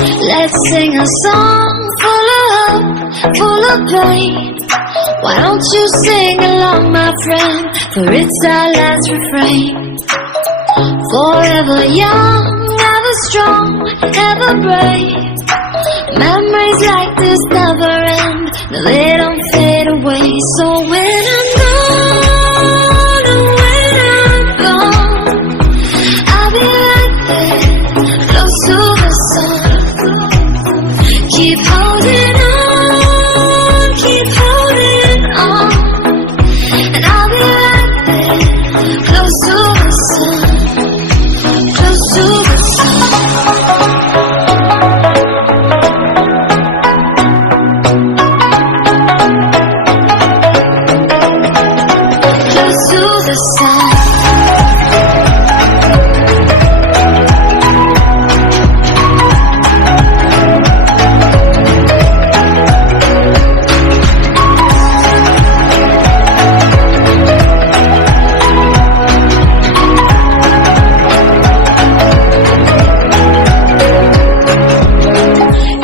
Let's sing a song full of hope, full of pain. Why don't you sing along, my friend, for it's our last refrain. Forever young, ever strong, ever brave. Memories like this never end, no, they don't fade away. So when I'm gone, and when I'm gone, I'll be right there, close to the sun. Keep holding on, keep holding on, and I'll be right there, close to the sun, close to the sun. Close to the sun.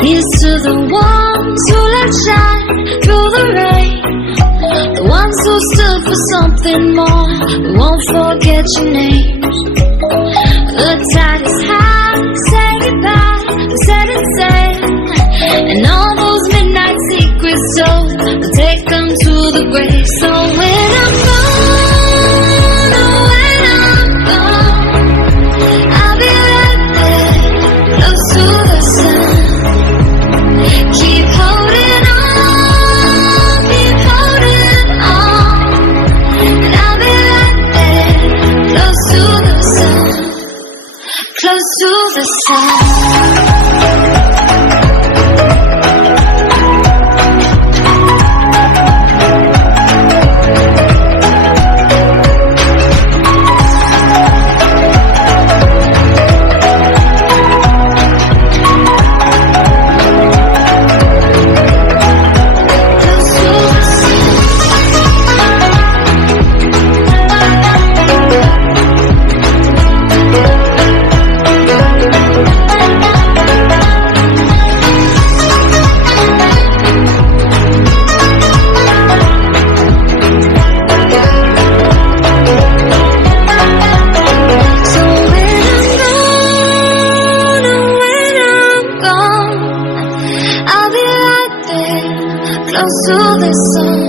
Here's to the ones who let shine through the rain, the ones who stood for something more. We won't forget your names. The tide is high, say goodbye, we set it sail, and all those midnight secrets told, we'll take them to the grave. So when I'm gone, oh, when I'm gone, I'll be right there, close to the sun. Keep holding on, keep holding on, and I'll be right there, close to the sun, close to the sun. Close to the sun.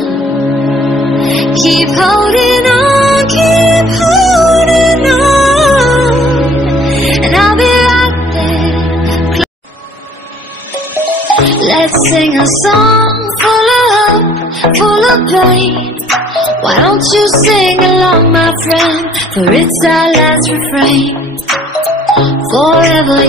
Keep holding on, keep holding on, and I'll be right there. Let's sing a song full of hope, full of pain. Why don't you sing along, my friend, for it's our last refrain. Forever